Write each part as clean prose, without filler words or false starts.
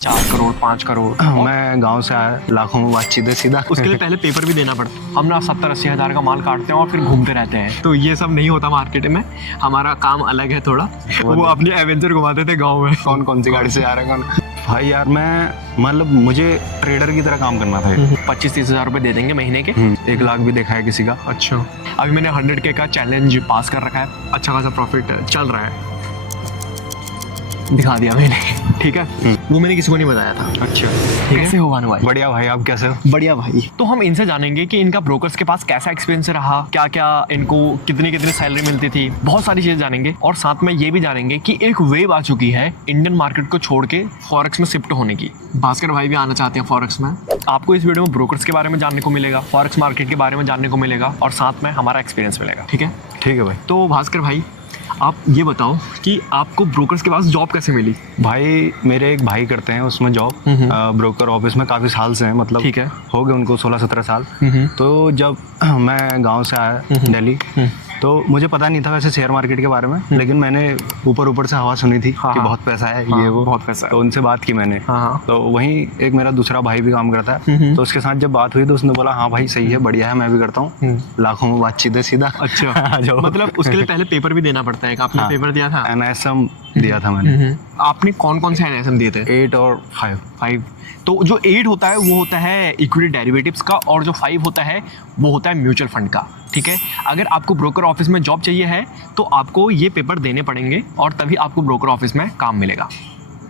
4 करोड़ 5 करोड़ मैं गांव से आया, लाखों में बातचीत है सीधा। उसके लिए पहले पेपर भी देना पड़ता है। हम ना 70-80 हज़ार का माल काटते हैं और फिर घूमते रहते हैं, तो ये सब नहीं होता मार्केट में। हमारा काम अलग है थोड़ा। वो अपनी एवेंजर घुमाते थे गाँव में। कौन कौन सी गाड़ी से आ रहा है कौन? भाई यार मैं मतलब मुझे ट्रेडर की तरह काम करना था। 25-30 हज़ार रुपये दे देंगे महीने के। 1 लाख भी देखा है किसी का। अच्छा, अभी मैंने 100K का चैलेंज पास कर रखा है, अच्छा खासा प्रॉफिट चल रहा है, दिखा दिया मैंने। ठीक है, वो मैंने किसी को नहीं बताया था। अच्छा, कैसे हो भानु भाई? बढ़िया भाई, आप कैसे हो? बढ़िया भाई। तो हम इनसे जानेंगे कि इनका ब्रोकर्स के पास कैसा एक्सपीरियंस रहा, क्या क्या इनको कितनी कितनी सैलरी मिलती थी, बहुत सारी चीजें जानेंगे। और साथ में ये भी जानेंगे कि एक वेव आ चुकी है इंडियन मार्केट को छोड़ के फॉरेक्स में शिफ्ट होने की। भास्कर भाई भी आना चाहते हैं फॉरेक्स में। आपको इस वीडियो में ब्रोकर्स के बारे में जानने को मिलेगा, फॉरेक्स मार्केट के बारे में जानने को मिलेगा, और साथ में हमारा एक्सपीरियंस मिलेगा। ठीक है? ठीक है भाई। तो भास्कर भाई, आप ये बताओ कि आपको ब्रोकर्स के पास जॉब कैसे मिली? भाई मेरे एक भाई करते हैं उसमें जॉब, ब्रोकर ऑफिस में काफ़ी साल से हैं, मतलब ठीक है, हो गए उनको 16-17 साल। तो जब मैं गांव से आया दिल्ली, तो मुझे पता नहीं था वैसे शेयर मार्केट के बारे में, लेकिन मैंने ऊपर से हवा सुनी थी कि बहुत पैसा है, ये वो बहुत पैसा है। तो उनसे बात की मैंने। तो वहीं एक मेरा दूसरा भाई भी काम करता है, तो उसके साथ जब बात हुई तो उसने बोला हाँ भाई सही है, बढ़िया है, मैं भी करता हूँ, लाखों में बातचीत है सीधा। अच्छा मतलब उसके लिए पहले पेपर भी देना पड़ता है। आपने पेपर दिया था? NISM दिया था मैंने। आपने कौन कौन से NISM दिए थे? 8 और 5। तो जो 8 होता है वो होता है इक्विटी डेरिवेटिव्स का, और जो 5 होता है वो होता है म्यूचुअल फंड का। ठीक है, अगर आपको ब्रोकर ऑफिस में जॉब चाहिए है तो आपको ये पेपर देने पड़ेंगे और तभी आपको ब्रोकर ऑफिस में काम मिलेगा।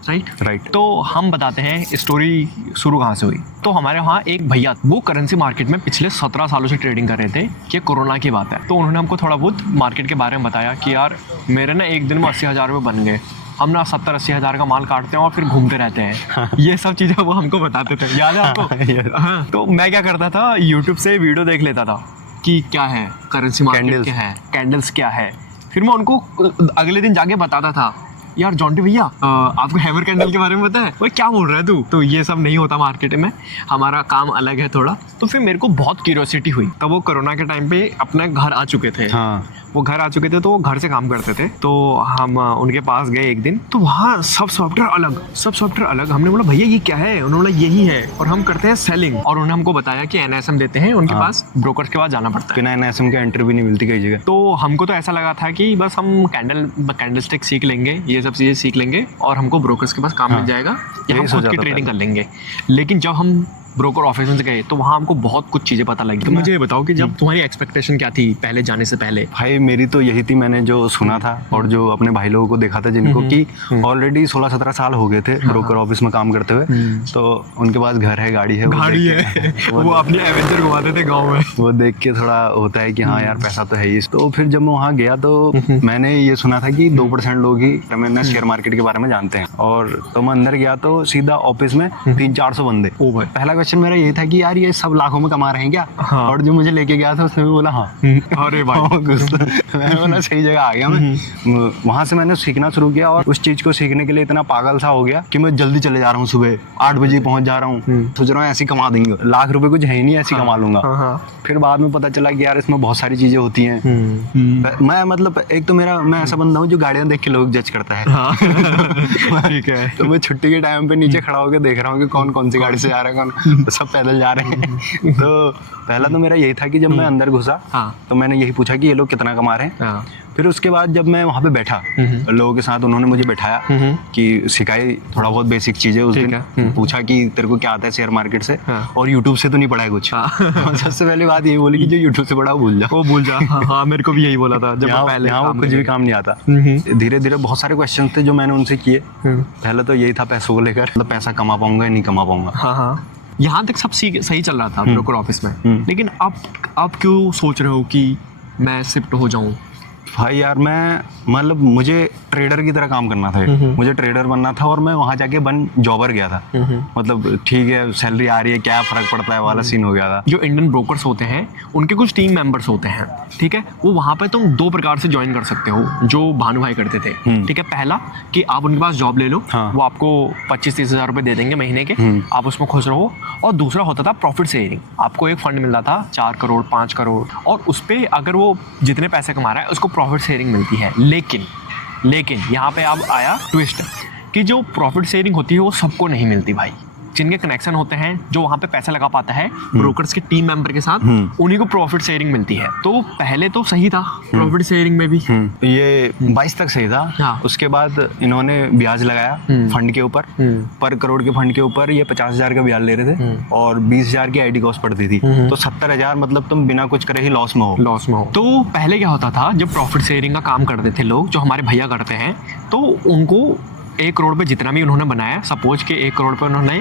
राइट। तो हम बताते हैं स्टोरी शुरू कहाँ से हुई। तो हमारे वहाँ एक भैया, वो करेंसी मार्केट में पिछले 17 सालों से ट्रेडिंग कर रहे थे। ये कोरोना की बात है। तो उन्होंने हमको थोड़ा बहुत मार्केट के बारे में बताया कि यार मेरे ना एक दिन में 80 हज़ार रुपये बन गए, हम ना 70-80 हज़ार का माल काटते हैं और फिर घूमते रहते हैं। ये सब चीज़ें वो हमको बताते थे, याद है आपको? हाँ। तो मैं क्या करता था, यूट्यूब से वीडियो देख लेता था कि क्या है करेंसी मार्केट, क्या है कैंडल्स, क्या है। फिर मैं उनको अगले दिन जाके बताता था, यार जॉन्टी भैया आपको हैमर कैंडल के बारे में पता है? वो क्या बोल रहा है तू? तो ये सब नहीं होता मार्केट में, हमारा काम अलग है थोड़ा। तो फिर मेरे को बहुत क्यूरियोसिटी हुई। तब वो कोरोना के टाइम पे अपने घर आ चुके थे। हाँ, वो घर आ चुके थे, तो वो घर से काम करते थे। तो हम उनके पास गए एक दिन, तो वहाँ सब सॉफ्टवेयर अलग। हमने बोला भैया ये क्या है? उन्होंने बोला यही है, और हम करते हैं सेलिंग। और उन्होंने हमको बताया कि NISM देते हैं उनके पास, ब्रोकर्स के पास जाना पड़ता है। बिना NISM के एंट्री भी नहीं मिलती कई जगह। तो हमको तो ऐसा लगा था कि बस हम कैंडलस्टिक सीख लेंगे, ये सब चीज़ें सीख लेंगे और हमको ब्रोकर्स के पास काम मिल जाएगा, या हम खुद की ट्रेडिंग कर लेंगे। लेकिन जब हम ब्रोकर ऑफिस में गए तो वहाँ हमको बहुत कुछ चीज़ें पता लगी। तो मुझे ये बताओ कि जब तुम्हारी एक्सपेक्टेशन क्या थी पहले जाने से पहले? भाई मेरी तो यही थी, मैंने जो सुना था और जो अपने भाई लोगों को देखा था जिनको कि ऑलरेडी 16-17 साल हो गए थे ब्रोकर ऑफिस में काम करते हुए, तो उनके पास घर है, गाड़ी है, वो अपनी एवेंजर घुमाते थे गाँव में। वो देख के थोड़ा होता है कि हाँ यार पैसा तो है ही। तो फिर जब मैं वहाँ गया तो मैंने ये सुना था कि 2% लोग ही शेयर मार्केट के बारे में जानते हैं। और तो मैं अंदर गया तो सीधा ऑफिस में 300-400 बंदे। ओ भाई, पहला क्वेश्चन मेरा ये था कि यार ये सब लाखों में कमा रहे हैं क्या? हाँ। और जो मुझे लेके गया था उसने भी बोला हाँ। अरे भाई मैंने बोला सही जगह आ गया मैं। वहाँ से मैंने सीखना शुरू किया और उस चीज को सीखने के लिए इतना पागल सा हो गया कि मैं जल्दी चले जा रहा हूँ, सुबह 8 बजे पहुंच जा रहा हूँ, सोच रहा हूँ ऐसे कमा देंगे, लाख रुपए कुछ है ही नहीं, ऐसे कमा लूंगा। फिर बाद में पता चला कि यार इसमें बहुत सारी चीजें होती हैं। मैं मतलब एक तो मैं ऐसा बंदा हूँ जो गाड़ियां देख के लोग जज करता है। ठीक है। तो मैं छुट्टी के टाइम पे नीचे खड़ा होकर देख रहा हूँ कि कौन कौन सी गाड़ी से जा रहा है, कौन सब पैदल जा रहे हैं। तो पहला तो मेरा यही था कि जब मैं अंदर घुसा तो मैंने यही पूछा कि ये लोग कितना कमा रहे हैं। फिर उसके बाद जब मैं वहाँ पे बैठा लोगों के साथ, उन्होंने मुझे बैठाया कि सिखाई थोड़ा बहुत बेसिक चीजें उस दिन, पूछा कि तेरे को क्या आता है शेयर मार्केट से, और यूट्यूब से तो नहीं पढ़ा है कुछ। सबसे पहले बात यही बोली कि जो यूट्यूब से पढ़ा वो भूल जा। हाँ, मेरे को भी यही बोला था जब पहले। यहाँ कुछ भी काम नहीं आता। धीरे धीरे बहुत सारे क्वेश्चन थे जो मैंने उनसे किए। पहले तो यही था पैसों को लेकर, मतलब पैसा कमा पाऊंगा या नहीं कमा पाऊंगा। यहाँ तक सब सही चल रहा था ब्रोकर ऑफिस में, लेकिन आप क्यों सोच रहे हो कि मैं शिफ्ट हो जाऊँ? भाई यार मैं मतलब मुझे ट्रेडर की तरह काम करना था, मुझे ट्रेडर बनना था, और मैं वहाँ जाके जॉबर गया था। मतलब ठीक है सैलरी आ रही है, क्या फर्क पड़ता है वाला सीन हो गया था। जो इंडियन ब्रोकर्स होते हैं उनके कुछ टीम मेंबर्स होते हैं, ठीक है, वो वहाँ पे तुम 2 प्रकार से ज्वाइन कर सकते हो, जो भानु भाई करते थे। ठीक है, पहला कि आप उनके पास जॉब ले लो, वो आपको 25-30 हज़ार रुपये दे देंगे महीने के, आप उसमें खुश रहो। और दूसरा होता था प्रॉफिट शेयरिंग, आपको एक फंड मिल रहा था 4 करोड़ 5 करोड़, और उस पर अगर वो जितने पैसे कमा रहा है उसको प्रॉफिट शेयरिंग मिलती है। लेकिन यहाँ पे अब आया ट्विस्ट कि जो प्रॉफिट शेयरिंग होती है वो सबको नहीं मिलती भाई। जिनके कनेक्शन होते हैं, जो वहाँ पे पैसा लगा पाता है ब्रोकर्स के टीम मेंबर के साथ, उन्हीं को प्रॉफिट शेयरिंग मिलती है। तो पहले तो सही था प्रॉफिट शेयरिंग में भी, ये 22 तक सही था। हाँ। उसके बाद इन्होंने ब्याज लगाया फंड के ऊपर, पर करोड़ के फंड के ऊपर ये 50,000 का ब्याज ले रहे थे और 20,000 की आईडी कॉस्ट पड़ती थी, तो 70,000 मतलब तुम बिना कुछ करे ही लॉस में हो। तो पहले क्या होता था, जब प्रॉफिट शेयरिंग का काम करते थे लोग, जो हमारे भैया करते हैं, तो उनको 1 करोड़ पे जितना भी उन्होंने बनाया, सपोज के 1 करोड़ पे उन्होंने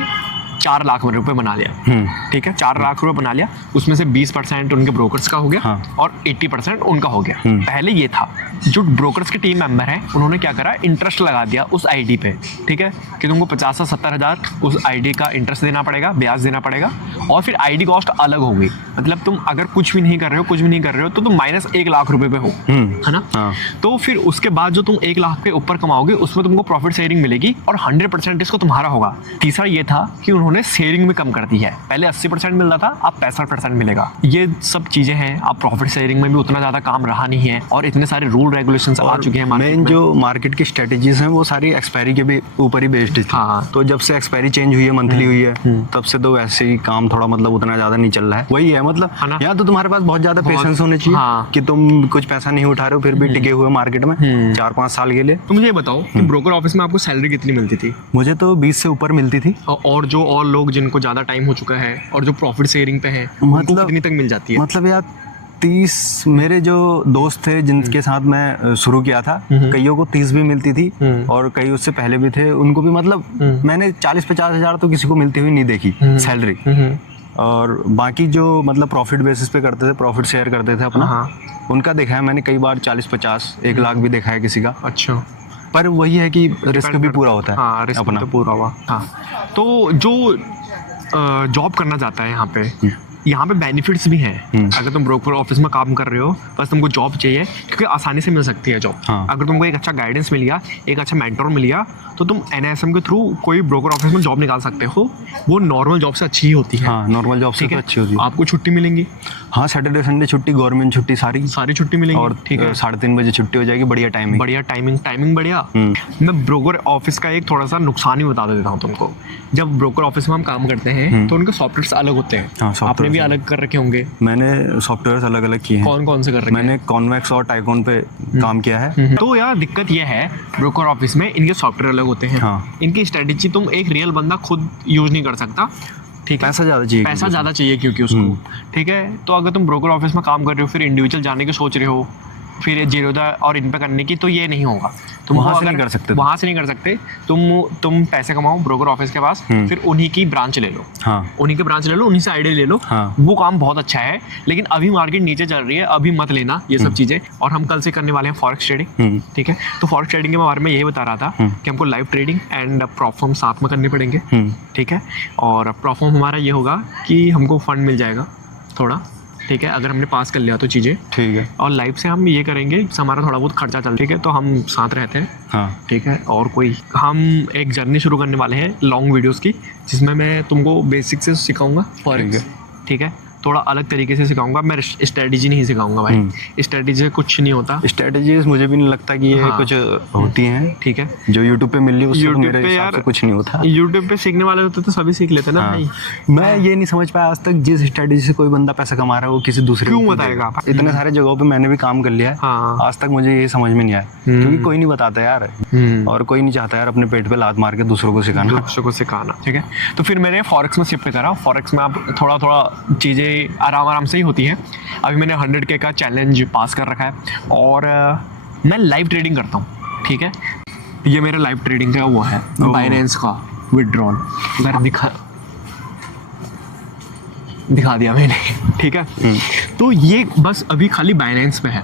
4 लाख रुपए बना लिया, ठीक है, 4 लाख रुपए बना लिया, उसमें से 20% उनके ब्रोकर्स का हो गया, हाँ। और 80% उनका हो गया। पहले ये था, जो ब्रोकर्स के टीम मेंबर हैं उन्होंने क्या करा, इंटरेस्ट लगा दिया उस आईडी पे, ठीक है, कि तुमको 50 से 70,000 उस आईडी का इंटरेस्ट देना पड़ेगा, ब्याज देना पड़ेगा, और फिर आईडी कॉस्ट अलग होगी। मतलब तुम अगर कुछ भी नहीं कर रहे हो तो तुम -1 लाख रुपए पे हो, है ना। हाँ। तो फिर उसके बाद जो तुम 1 लाख के ऊपर कमाओगे उसमें तुमको प्रॉफिट शेयरिंग मिलेगी और 100% इसको तुम्हारा होगा। तीसरा ये था कि उन्होंने शेयरिंग में कम कर दी है, पहले 80% मिलता था, अब 65% मिलेगा। ये सब चीजें हैं। अब प्रॉफिट शेयरिंग में भी उतना ज्यादा काम रहा नहीं है और इतने सारे रूल रेगुलेशन आ चुके हैं मार्केट मेन में। जो मार्केट की स्ट्रेटेजीज हैं वो सारी एक्सपायरी के भी ऊपर ही बेस्ड थी। हाँ। तो जब से एक्सपायरी चेंज हुई है, मंथली हुई है, तब से तो वैसे ही काम थोड़ा मतलब उतना ज्यादा नहीं चल रहा है। वही है मतलब, है ना? यहाँ तो तुम्हारे पास बहुत ज्यादा पेशेंस होने चाहिए। हाँ। कि तुम कुछ पैसा नहीं उठा रहे हो फिर भी टिके हुए मार्केट में 4-5 साल के लिए। तो मुझे ये बताओ कि ब्रोकर ऑफिस में आपको सैलरी कितनी मिलती थी? मुझे तो 20 से ऊपर मिलती थी। और जो और लोग जिनको ज्यादा टाइम हो चुका है और जो प्रॉफिट शेयरिंग पे हैं, मतलब कितनी तक मिल जाती है? मतलब यार 30 मेरे जो दोस्त थे जिनके साथ मैं शुरू किया था, कईयों को 30 भी मिलती थी और कई उससे पहले भी थे, उनको भी मतलब मैंने 40-50 हज़ार तो किसी को मिलती हुई नहीं देखी सैलरी। और बाकी जो मतलब प्रॉफिट बेसिस पे करते थे, प्रॉफिट शेयर करते थे अपना, हाँ। उनका देखा है मैंने कई बार 40-50 1 लाख भी देखा है किसी का। अच्छा। पर वही है कि रिस्क भी पूरा होता है। हाँ, रिस्क अपना तो पूरा हुआ। हाँ। तो जो जॉब करना चाहता है यहाँ पे बेनिफिट्स भी हैं। अगर तुम ब्रोकर ऑफिस में काम कर रहे हो, बस तुमको जॉब चाहिए, क्योंकि आसानी से मिल सकती है जॉब। हाँ। अगर तुमको एक अच्छा गाइडेंस मिल गया, एक अच्छा मेंटर मिल गया, तो तुम NISM के थ्रू कोई ब्रोकर ऑफिस में जॉब निकाल सकते हो। वो नॉर्मल जॉब से अच्छी ही होती है। हाँ, नॉर्मल जॉब से ठीक तो है, अच्छी होती है। आपको छुट्टी मिलेंगी। हाँ, सैटरडे संडे छुट्टी, गवर्नमेंट छुट्टी सारी छुट्टी मिलेंगी। और ठीक है, 3:30 बजे छुट्टी हो जाएगी। बढ़िया टाइमिंग बढ़िया। मैं ब्रोकर ऑफिस का एक थोड़ा सा नुकसान ही बता देता हूँ तुमको। जब ब्रोकर ऑफिस में हम काम करते हैं तो उनके सॉफ्टवेयर अलग होते हैं। हाँ, आपने भी अलग कर रखे होंगे। मैंने सॉफ्टवेयर अलग अलग किए हैं। कौन से कर रखे हैं? मैंने कॉन्वेक्स और टाइकोन पे काम किया है। तो यार दिक्कत यह है, ब्रोकर ऑफिस में इनके सॉफ्टवेयर अलग होते हैं। हाँ। इनकी स्ट्रेटेजी तुम एक रियल बंदा खुद यूज नहीं कर सकता। ठीक है, पैसा ज़्यादा चाहिए क्योंकि उसको। ठीक है, तो अगर तुम ब्रोकर ऑफिस में काम कर रहे हो, फिर इंडिविजुअल जाने की सोच रहे हो, फिर जीरोदा और इन पे करने की, तो ये नहीं होगा। तुम वहाँ से नहीं कर सकते। वहाँ से नहीं कर सकते। तुम पैसे कमाओ ब्रोकर ऑफिस के पास, फिर उन्हीं की ब्रांच ले लो। हाँ। उन्हीं के ब्रांच ले लो, उन्हीं से आइडिया ले लो। हाँ। वो काम बहुत अच्छा है, लेकिन अभी मार्केट नीचे चल रही है, अभी मत लेना ये सब चीज़ें। और हम कल से करने वाले हैं फॉरेक्स ट्रेडिंग। ठीक है, तो फॉरेक्स ट्रेडिंग के बारे में यही बता रहा था कि हमको लाइव ट्रेडिंग एंड प्रॉफॉर्म साथ में करने पड़ेंगे। ठीक है, और प्रॉफॉर्म हमारा ये होगा कि हमको फंड मिल जाएगा थोड़ा। ठीक है, अगर हमने पास कर लिया तो चीज़ें ठीक है। और लाइव से हम ये करेंगे, हमारा थोड़ा बहुत खर्चा चल, ठीक है, तो हम साथ रहते हैं। हाँ। ठीक है, और कोई हम एक जर्नी शुरू करने वाले हैं लॉन्ग वीडियोस की, जिसमें मैं तुमको बेसिक से सिखाऊंगा फॉरेक्स। ठीक है, थोड़ा अलग तरीके से सिखाऊंगा। मैं स्ट्रेटेजी नहीं सिखाऊंगा भाई, स्ट्रेटेजी से कुछ नहीं होता। स्ट्रेटेजीज मुझे भी नहीं लगता कि ये कुछ होती हैं। ठीक है, जो यूट्यूब पे मिल रही है उससे तो YouTube मेरे पे हिसाब यार से कुछ नहीं होता। यूट्यूब पे सीखने वाले होते तो सभी सीख लेते ना भाई। मैं ये नहीं समझ पाया आज तक, जिस स्ट्रेटेजी से कोई बंदा पैसा कमा रहा है वो किसी दूसरे क्यों को बताएगा? इतने सारे जगहों पे मैंने भी काम कर लिया है। हाँ। आज तक मुझे ये समझ में नहीं आया, क्योंकि कोई नहीं बताता यार, और कोई नहीं चाहता यार अपने पेट पे लात मार के दूसरों को सिखाना। दूसरों को सिखाना। ठीक है, तो फिर मैंने फॉरेक्स में शिफ्ट करा। फॉरेक्स में आप थोड़ा चीज़ें आराम से ही होती है। अभी मैंने 100K का चैलेंज पास कर रखा है और मैं लाइव ट्रेडिंग करता हूँ। ठीक है, ये मेरा लाइव ट्रेडिंग का वो है, बाइनेंस का विड्रॉल। अगर दिखा दिया मैंने। ठीक है, तो ये बस अभी खाली बाइनेंस पे है।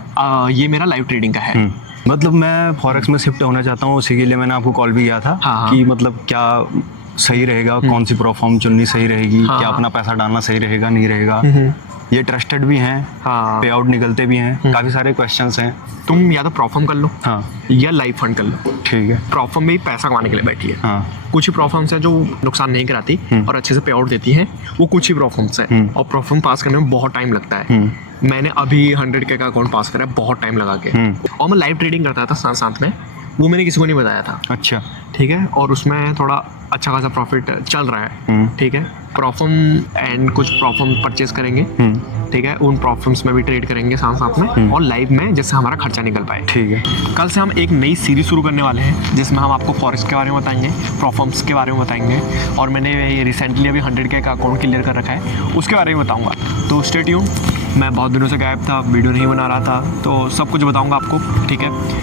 ये मेरा लाइव ट्रेडिंग का है। मतलब मैं फॉरेक्स में शिफ्ट होना चाहता हूँ, उसी के लिए मैंने आपको कॉल भी किया था। हाँ। कि मतलब क्या सही रहेगा, कौन सी प्रोफॉर्म चुननी सही रहेगी, क्या अपना पैसा डालना सही रहेगा नहीं रहेगा, ये ट्रस्टेड भी हैं, हाँ। पे आउट निकलते भी हैं, काफ़ी सारे क्वेश्चंस हैं। तुम या तो प्रॉफर्म कर लो, हाँ, या लाइव फंड कर लो। ठीक है। प्रॉफर्म में पैसा कमाने के लिए बैठी है। हाँ। कुछ ही प्रॉफर्म्स हैं जो नुकसान नहीं कराती और अच्छे से पे आउट देती हैं, वो कुछ ही प्रॉफर्म्स हैं, और प्रॉफर्म पास करने में बहुत टाइम लगता है। मैंने अभी 100K का अकाउंट पास करा है बहुत टाइम लगा के, और मैं लाइव ट्रेडिंग करता था साथ साथ में। वो मैंने किसी को नहीं बताया था, अच्छा। ठीक है। और उसमें थोड़ा अच्छा खासा प्रॉफिट चल रहा है, ठीक है। प्रॉफम एंड कुछ प्रॉफम परचेज करेंगे, ठीक है। उन प्रॉफम्स में भी ट्रेड करेंगे साथ साथ में, और लाइव में जिससे हमारा खर्चा निकल पाए, ठीक है। कल से हम एक नई सीरीज शुरू करने वाले हैं जिसमें हम आपको फॉरेक्स के बारे में बताएंगे, प्रॉफम्स के बारे में बताएंगे, और मैंने रिसेंटली अभी 100K का अकाउंट क्लियर कर रखा है, उसके बारे में बताऊंगा। तो स्टे ट्यून्ड। मैं बहुत दिनों से गायब था, वीडियो नहीं बना रहा था, तो सब कुछ बताऊंगा आपको, ठीक है।